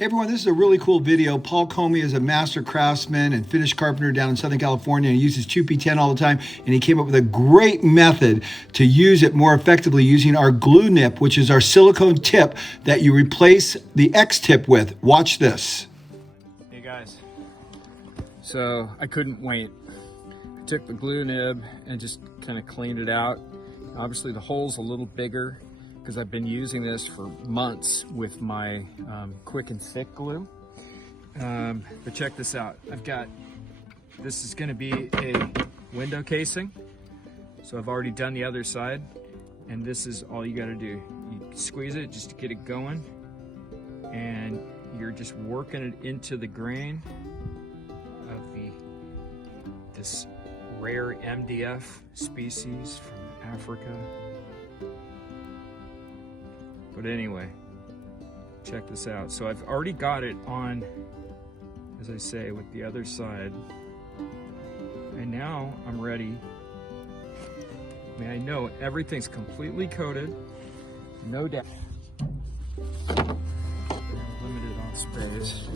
Hey everyone, this is a really cool video. Paul Comey is a master craftsman and finished carpenter down in Southern California, and he uses 2P-10 all the time, and he came up with a great method to use it more effectively using our GluNip, which is our silicone tip that you replace the X-tip with. Watch this. Hey guys, so I couldn't wait. I took the glue nib and just kind of cleaned it out. Obviously the hole's a little bigger because I've been using this for months with my quick and thick glue. But check this out. This is going to be a window casing. So I've already done the other side, and this is all you got to do. You squeeze it just to get it going, and you're just working it into the grain of this rare MDF species from Africa. But anyway, check this out. So I've already got it on, as I say, with the other side. And now I'm ready. I mean, I know everything's completely coated, no doubt. Limited on space.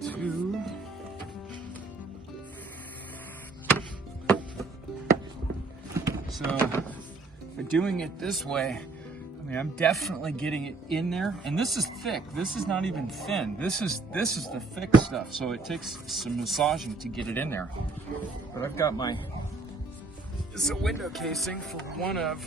Two. So by doing it this way, I mean, I'm definitely getting it in there, and this is thick. This is not even thin. This is the thick stuff. So it takes some massaging to get it in there. But I've got this is a window casing for one of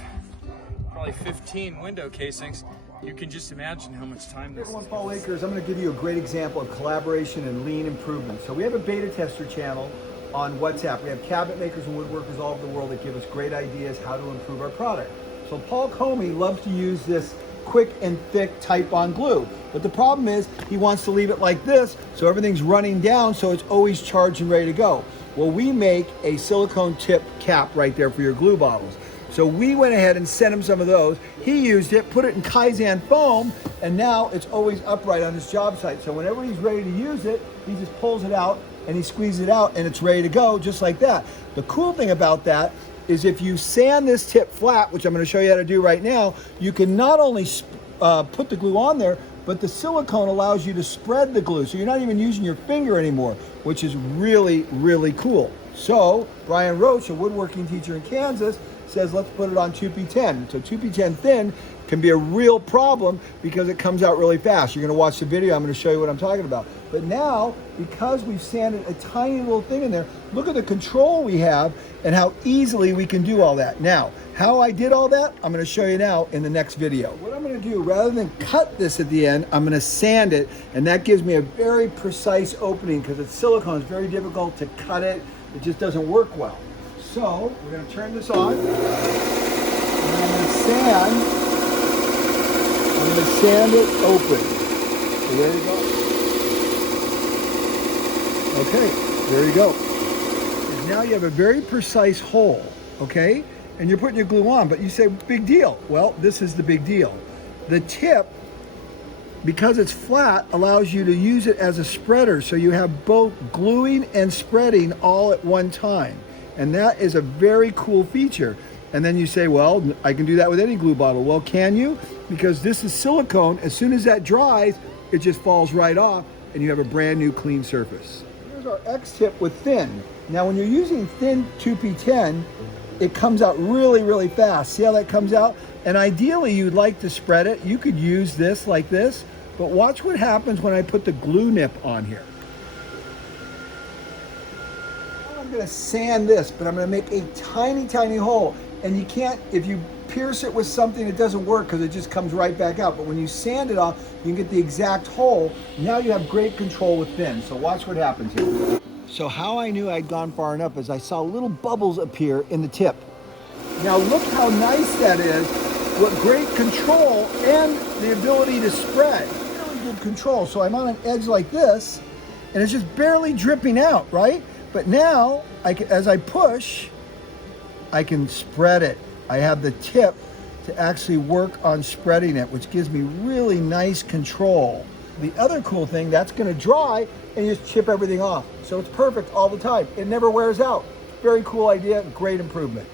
probably 15 window casings. You can just imagine how much time this is. Everyone, Paul Akers. I'm going to give you a great example of collaboration and lean improvement. So we have a beta tester channel on WhatsApp. We have cabinet makers and woodworkers all over the world that give us great ideas how to improve our product. So Paul Comey loves to use this quick and thick type-on glue. But the problem is he wants to leave it like this so everything's running down so it's always charged and ready to go. Well, we make a silicone tip cap right there for your glue bottles. So we went ahead and sent him some of those. He used it, put it in Kaizen foam, and now it's always upright on his job site. So whenever he's ready to use it, he just pulls it out and he squeezes it out and it's ready to go just like that. The cool thing about that is if you sand this tip flat, which I'm going to show you how to do right now, you can not only put the glue on there, but the silicone allows you to spread the glue. So you're not even using your finger anymore, which is really, really cool. So Brian Roach, a woodworking teacher in Kansas, says let's put it on 2P-10. So 2P-10 thin can be a real problem because it comes out really fast. You're going to watch the video. I'm going to show you what I'm talking about. But now, because we've sanded a tiny little thing in there, look at the control we have and how easily we can do all that. Now, how I did all that, I'm going to show you now in the next video. What I'm going to do, rather than cut this at the end, I'm going to sand it, and that gives me a very precise opening because it's silicone. It's very difficult to cut it. It just doesn't work well. So we're going to turn this on, and I'm going to sand it open. So there you go. Okay, there you go. And now you have a very precise hole, okay? And you're putting your glue on, but you say, big deal. Well, this is the big deal. The tip, because it's flat, allows you to use it as a spreader, so you have both gluing and spreading all at one time. And that is a very cool feature. And then you say, well, I can do that with any glue bottle. Well, can you? Because this is silicone. As soon as that dries, it just falls right off and you have a brand new clean surface. Here's our X-tip with thin. Now, when you're using thin 2P-10, it comes out really, really fast. See how that comes out? And ideally, you'd like to spread it. You could use this like this, but watch what happens when I put the GluNip on here. I'm going to sand this, but I'm going to make a tiny, tiny hole. And you can't, if you pierce it with something, it doesn't work because it just comes right back out. But when you sand it off, you can get the exact hole. Now you have great control with thin. So watch what happens here. So how I knew I'd gone far enough is I saw little bubbles appear in the tip. Now look how nice that is. What great control and the ability to spread. Really good control. So I'm on an edge like this, and it's just barely dripping out, right? But now, as I push, I can spread it. I have the tip to actually work on spreading it, which gives me really nice control. The other cool thing, that's gonna dry and you just chip everything off. So it's perfect all the time. It never wears out. Very cool idea, great improvement.